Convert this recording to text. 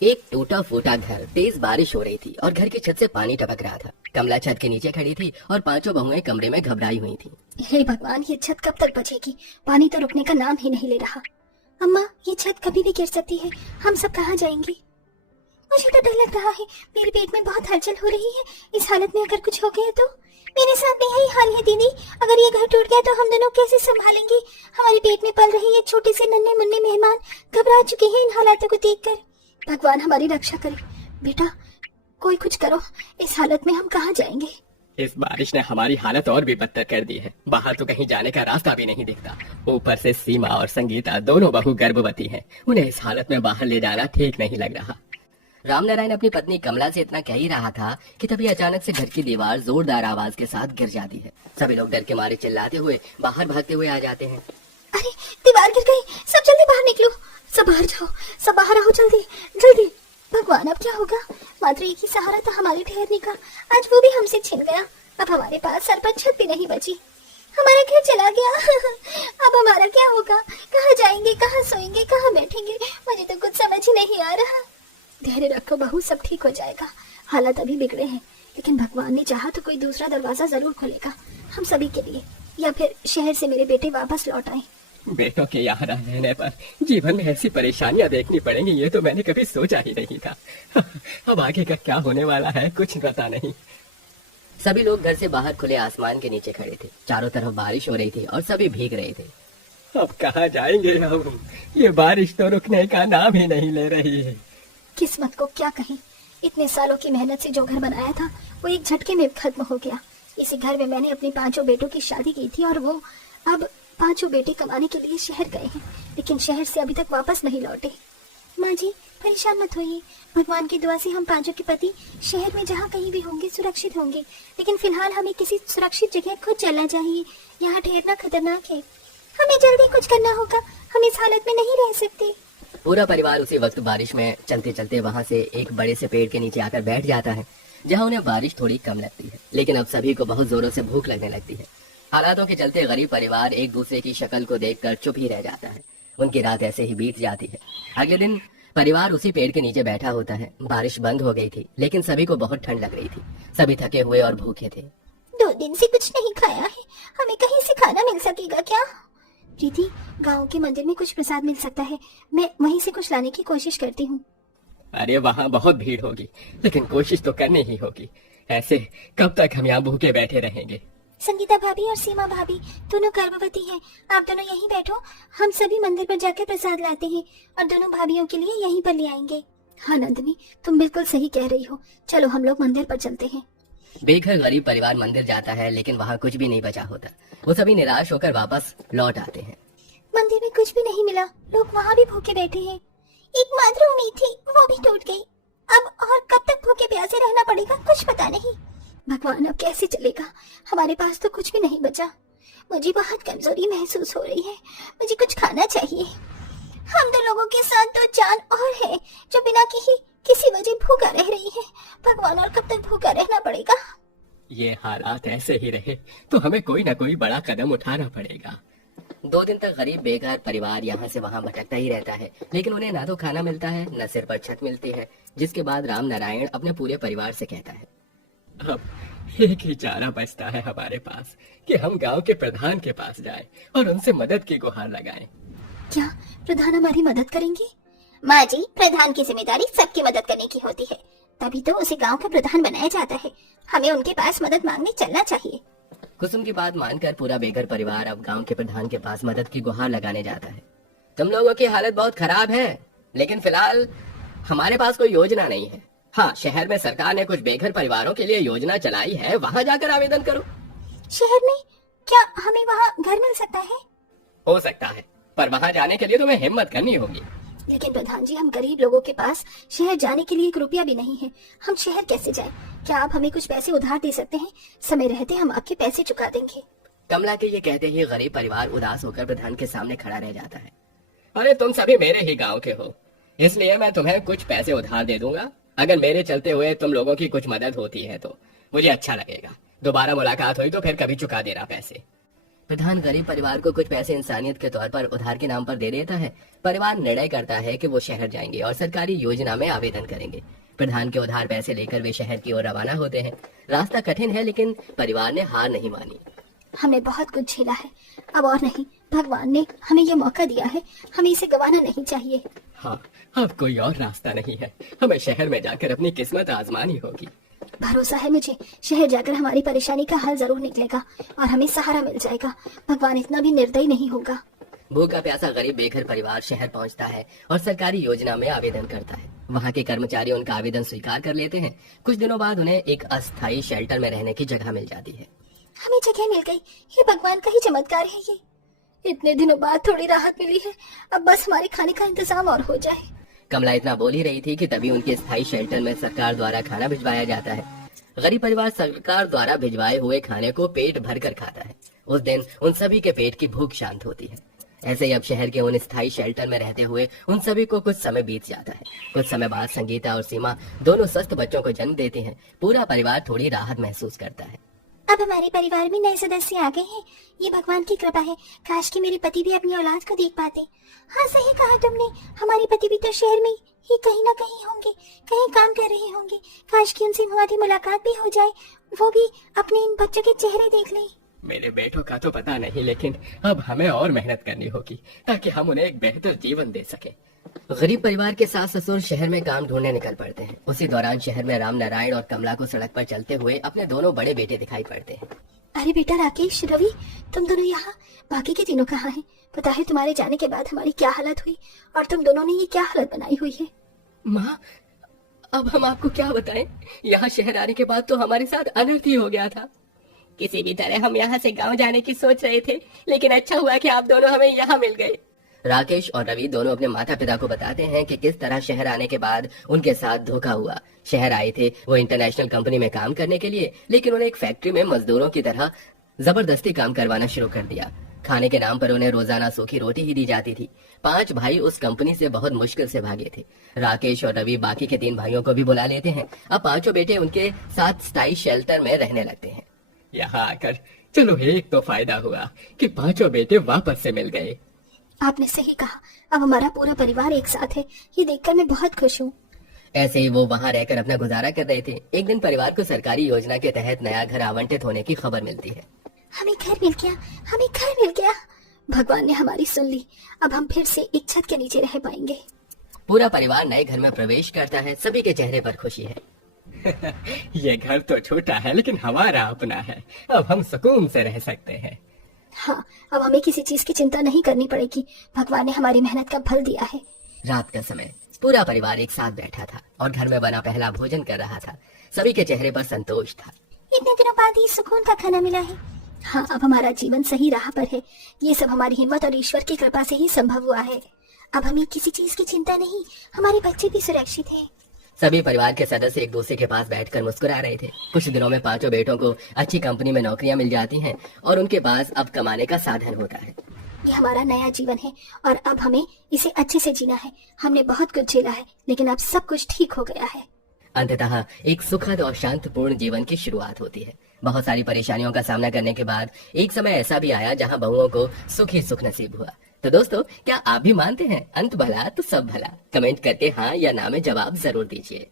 एक टूटा फूटा घर, तेज बारिश हो रही थी और घर की छत से पानी टपक रहा था। कमला छत के नीचे खड़ी थी और पांचों बहुएं कमरे में घबराई हुई थी। हे भगवान, ये छत कब तक बचेगी? पानी तो रुकने का नाम ही नहीं ले रहा। अम्मा, ये छत कभी भी गिर सकती है। हम सब कहाँ जाएंगे? मुझे तो डर लग रहा है। मेरे पेट में बहुत हलचल हो रही है। इस हालत में अगर कुछ हो गया तो? मेरे साथ भी यही हाल है दीदी। अगर ये घर टूट गया तो हम दोनों कैसे संभालेंगे? हमारे पेट में पल रहे ये छोटे से नन्हे मुन्ने मेहमान घबरा चुके हैं इन हालातों को देखकर। भगवान हमारी रक्षा करे। बेटा, कोई कुछ करो। इस हालत में हम कहाँ जाएंगे? इस बारिश ने हमारी हालत और भी बदतर कर दी है। बाहर तो कहीं जाने का रास्ता भी नहीं दिखता। ऊपर से सीमा और संगीता दोनों बहू गर्भवती हैं। उन्हें इस हालत में बाहर ले जाना ठीक नहीं लग रहा। रामनारायण अपनी पत्नी कमला से इतना कह ही रहा था कि तभी अचानक से घर की दीवार जोरदार आवाज के साथ गिर जाती है। सभी लोग डर के मारे चिल्लाते हुए बाहर भागते हुए आ जाते हैं। अरे, दीवार गिर गई। सब जल्दी बाहर निकलो। सब बाहर जाओ, सब बाहर आओ, जल्दी जल्दी। भगवान, अब क्या होगा? मात्र एक ही सहारा था हमारे ठहरने का, आज वो भी हमसे छिन गया। अब हमारे पास सर पर छत भी नहीं बची। हमारा घर चला गया। अब हमारा क्या होगा? कहाँ जाएंगे, कहाँ सोएंगे, कहाँ बैठेंगे? मुझे तो कुछ समझ ही नहीं आ रहा। धैर्य रखो बहू, सब ठीक हो जाएगा। हालात अभी बिगड़े हैं, लेकिन भगवान ने चाहा तो कोई दूसरा दरवाजा जरूर खोलेगा हम सभी के लिए, या फिर शहर से मेरे बेटे वापस लौट आए। बेटों के यहाँ रहने पर जीवन में ऐसी परेशानियां देखनी पड़ेंगी, ये तो मैंने कभी सोचा ही नहीं था। अब आगे का क्या होने वाला है कुछ पता नहीं। सभी लोग घर से बाहर खुले आसमान के नीचे खड़े थे। चारों तरफ बारिश हो रही थी और सभी भीग रहे थे। अब कहाँ जाएंगे हम? ये बारिश तो रुकने का नाम ही नहीं ले रही है। किस्मत को क्या कहें। इतने सालों की मेहनत से जो घर बनाया था वो एक झटके में खत्म हो गया। इसी घर में मैंने अपने पांचों बेटों की शादी की थी और वो अब पांचों बेटे कमाने के लिए शहर गए हैं, लेकिन शहर से अभी तक वापस नहीं लौटे। माँ जी, परेशान मत होइए। भगवान की दुआ से हम पांचों के पति शहर में जहाँ कहीं भी होंगे सुरक्षित होंगे, लेकिन फिलहाल हमें किसी सुरक्षित जगह खुद चलना चाहिए। यहाँ ठहरना खतरनाक है। हमें जल्दी कुछ करना होगा। हम इस हालत में नहीं रह सकते। पूरा परिवार उसी वक्त बारिश में चलते चलते वहाँ से एक बड़े से पेड़ के नीचे आकर बैठ जाता है, जहाँ उन्हें बारिश थोड़ी कम लगती है, लेकिन अब सभी को बहुत जोरों से भूख लगने लगती है। हालातों के चलते गरीब परिवार एक दूसरे की शक्ल को देखकर चुप ही रह जाता है। उनकी रात ऐसे ही बीत जाती है। अगले दिन परिवार उसी पेड़ के नीचे बैठा होता है। बारिश बंद हो गई थी, लेकिन सभी को बहुत ठंड लग रही थी। सभी थके हुए और भूखे थे। 2 दिन से कुछ नहीं खाया है। हमें कहीं से खाना मिल सकेगा क्या? प्रीति, गांव के मंदिर में कुछ प्रसाद मिल सकता है। मैं वहीं से कुछ लाने की कोशिश करती हूँ। अरे वहाँ बहुत भीड़ होगी, लेकिन कोशिश तो करनी ही होगी। ऐसे कब तक हम यहाँ भूखे बैठे रहेंगे? संगीता भाभी और सीमा भाभी दोनों गर्भवती हैं। आप दोनों यहीं बैठो, हम सभी मंदिर पर जाकर प्रसाद लाते हैं और दोनों भाभियों के लिए यहीं पर ले आएंगे। हाँ नंदिनी, तुम बिल्कुल सही कह रही हो। चलो हम लोग मंदिर पर चलते हैं। बेघर गरीब परिवार मंदिर जाता है, लेकिन वहाँ कुछ भी नहीं बचा होता। वो सभी निराश होकर वापस लौट आते हैं। मंदिर में कुछ भी नहीं मिला। लोग वहाँ भी भूखे बैठे हैं। एकमात्र उम्मीद थी, वो भी टूट गई। अब और कब तक भूखे प्यासे रहना पड़ेगा, कुछ पता नहीं। भगवान, अब कैसे चलेगा? हमारे पास तो कुछ भी नहीं बचा। मुझे बहुत कमजोरी महसूस हो रही है। मुझे कुछ खाना चाहिए। हम 2 लोगों के साथ 2 जान और है जो बिना किसी वजह भूखा रह रही है। भगवान, और कब तक भूखा रहना पड़ेगा? ये हालात ऐसे ही रहे तो हमें कोई न कोई बड़ा कदम उठाना पड़ेगा। 2 दिन तक गरीब बेघर परिवार यहाँ से वहाँ भटकता ही रहता है, लेकिन उन्हें ना तो खाना मिलता है, न सिर पर छत मिलती है। जिसके बाद राम नारायण अपने पूरे परिवार से कहता है, अब एक ही चारा बचता है हमारे पास कि हम गांव के प्रधान के पास जाएं और उनसे मदद की गुहार लगाएं। क्या प्रधान हमारी मदद करेंगे? माँ जी, प्रधान की जिम्मेदारी सबकी मदद करने की होती है, तभी तो उसे गांव का प्रधान बनाया जाता है। हमें उनके पास मदद मांगने चलना चाहिए। कुसुम की बात मानकर पूरा बेघर परिवार अब गांव के प्रधान के पास मदद की गुहार लगाने जाता है। तुम लोगों की हालत बहुत खराब है, लेकिन फिलहाल हमारे पास कोई योजना नहीं है। हाँ, शहर में सरकार ने कुछ बेघर परिवारों के लिए योजना चलाई है, वहाँ जाकर आवेदन करो। शहर में? क्या हमें वहाँ घर मिल सकता है? हो सकता है, पर वहाँ जाने के लिए तुम्हें हिम्मत करनी होगी। लेकिन प्रधान जी, हम गरीब लोगों के पास शहर जाने के लिए 1 रुपया भी नहीं है। हम शहर कैसे जाएं? क्या आप हमें कुछ पैसे उधार दे सकते हैं? समय रहते हम आपके पैसे चुका देंगे। कमला के ये कहते ही गरीब परिवार उदास होकर प्रधान के सामने खड़ा रह जाता है। अरे तुम सभी मेरे ही गांव के हो, इसलिए मैं तुम्हें कुछ पैसे उधार दे दूंगा। अगर मेरे चलते हुए तुम लोगों की कुछ मदद होती है तो मुझे अच्छा लगेगा। दोबारा मुलाकात हुई तो फिर कभी चुका देना पैसे। प्रधान गरीब परिवार को कुछ पैसे इंसानियत के तौर पर उधार के नाम पर दे देता है। परिवार निर्णय करता है कि वो शहर जाएंगे और सरकारी योजना में आवेदन करेंगे। प्रधान के उधार पैसे लेकर वे शहर की ओर रवाना होते हैं। रास्ता कठिन है, लेकिन परिवार ने हार नहीं मानी। हमने बहुत कुछ झेला है, अब और नहीं। भगवान ने हमें ये मौका दिया है, हमें इसे गंवाना नहीं चाहिए। हाँ, अब कोई और रास्ता नहीं है। हमें शहर में जाकर अपनी किस्मत आजमानी होगी। भरोसा है मुझे, शहर जाकर हमारी परेशानी का हल जरूर निकलेगा और हमें सहारा मिल जाएगा। भगवान इतना भी निर्दयी नहीं होगा। भूखा प्यासा गरीब बेघर परिवार शहर पहुंचता है और सरकारी योजना में आवेदन करता है। वहाँ के कर्मचारी उनका आवेदन स्वीकार कर लेते हैं। कुछ दिनों बाद उन्हें एक अस्थायी शेल्टर में रहने की जगह मिल जाती है। हमें जगह मिल गई, ये भगवान का ही चमत्कार है। ये इतने दिनों बाद थोड़ी राहत मिली है, अब बस हमारे खाने का इंतजाम और हो जाए। कमला इतना बोल ही रही थी कि तभी उनके स्थायी शेल्टर में सरकार द्वारा खाना भिजवाया जाता है। गरीब परिवार सरकार द्वारा भिजवाए हुए खाने को पेट भर कर खाता है। उस दिन उन सभी के पेट की भूख शांत होती है। ऐसे ही अब शहर के उन स्थायी शेल्टर में रहते हुए उन सभी को कुछ समय बीत जाता है। कुछ समय बाद संगीता और सीमा दोनों स्वस्थ बच्चों को जन्म देती हैं। पूरा परिवार थोड़ी राहत महसूस करता है। अब हमारे परिवार में नए सदस्य आ गए हैं, ये भगवान की कृपा है। काश कि मेरे पति भी अपनी औलाद को देख पाते। हाँ, सही कहा तुमने, हमारे पति भी तो शहर में ही कहीं ना कहीं होंगे, कहीं काम कर रहे होंगे। काश कि उनसे हमारी मुलाकात भी हो जाए, वो भी अपने इन बच्चों के चेहरे देख लें। मेरे बेटों का तो पता नहीं, लेकिन अब हमें और मेहनत करनी होगी ताकि हम उन्हें एक बेहतर जीवन दे सके। गरीब परिवार के सास ससुर शहर में काम ढूंढने निकल पड़ते हैं। उसी दौरान शहर में राम नारायण और कमला को सड़क पर चलते हुए अपने दोनों बड़े बेटे दिखाई पड़ते हैं। अरे बेटा राकेश, रवि, तुम दोनों यहाँ? बाकी के तीनों कहाँ हैं? पता है तुम्हारे जाने के बाद हमारी क्या हालत हुई, और तुम दोनों ने ये क्या हालत बनाई हुई है। माँ, अब हम आपको क्या बताएं? यहाँ शहर आने के बाद तो हमारे साथ अनर्थ ही हो गया था। किसी भी तरह हम यहाँ से गांव जाने की सोच रहे थे, लेकिन अच्छा हुआ कि आप दोनों हमें यहाँ मिल गए। राकेश और रवि दोनों अपने माता पिता को बताते हैं कि किस तरह शहर आने के बाद उनके साथ धोखा हुआ। शहर आए थे वो इंटरनेशनल कंपनी में काम करने के लिए, लेकिन उन्हें एक फैक्ट्री में मजदूरों की तरह जबरदस्ती काम करवाना शुरू कर दिया। खाने के नाम पर उन्हें रोजाना सूखी रोटी ही दी जाती थी। 5 भाई उस कंपनी से बहुत मुश्किल से भागे थे। राकेश और रवि बाकी के 3 भाइयों को भी बुला लेते हैं। अब 5 बेटे उनके साथ स्थायी शेल्टर में रहने लगते हैं। यहाँ आकर चलो एक तो फायदा हुआ कि 5 बेटे वापस से मिल गए। आपने सही कहा, अब हमारा पूरा परिवार एक साथ है, ये देखकर मैं बहुत खुश हूँ। ऐसे ही वो वहाँ रहकर अपना गुजारा कर रहे थे। एक दिन परिवार को सरकारी योजना के तहत नया घर आवंटित होने की खबर मिलती है। हमें घर मिल गया, हमें घर मिल गया। भगवान ने हमारी सुन ली, अब हम फिर से एक छत के नीचे रह पाएंगे। पूरा परिवार नए घर में प्रवेश करता है। सभी के चेहरे पर खुशी है। ये घर तो छोटा है, लेकिन हमारा अपना है। अब हम सुकून से रह सकते हैं। हाँ, अब हमें किसी चीज की चिंता नहीं करनी पड़ेगी। भगवान ने हमारी मेहनत का फल दिया है। रात का समय पूरा परिवार एक साथ बैठा था और घर में बना पहला भोजन कर रहा था। सभी के चेहरे पर संतोष था। इतने दिनों बाद ही सुकून का खाना मिला है। हाँ, अब हमारा जीवन सही राह पर है। ये सब हमारी हिम्मत और ईश्वर की कृपा से ही संभव हुआ है। अब हमें किसी चीज की चिंता नहीं, हमारे बच्चे भी सुरक्षित हैं। सभी परिवार के सदस्य एक दूसरे के पास बैठकर मुस्कुरा रहे थे। कुछ दिनों में 5 बेटों को अच्छी कंपनी में नौकरियां मिल जाती हैं और उनके पास अब कमाने का साधन होता है। ये हमारा नया जीवन है और अब हमें इसे अच्छे से जीना है। हमने बहुत कुछ झेला है, लेकिन अब सब कुछ ठीक हो गया है। अंततः एक सुखद और शांतिपूर्ण जीवन की शुरुआत होती है। बहुत सारी परेशानियों का सामना करने के बाद एक समय ऐसा भी आया जहां बहुओं को सुख ही सुख नसीब हुआ। तो दोस्तों, क्या आप भी मानते हैं अंत भला तो सब भला? कमेंट करके हाँ या ना में जवाब जरूर दीजिए।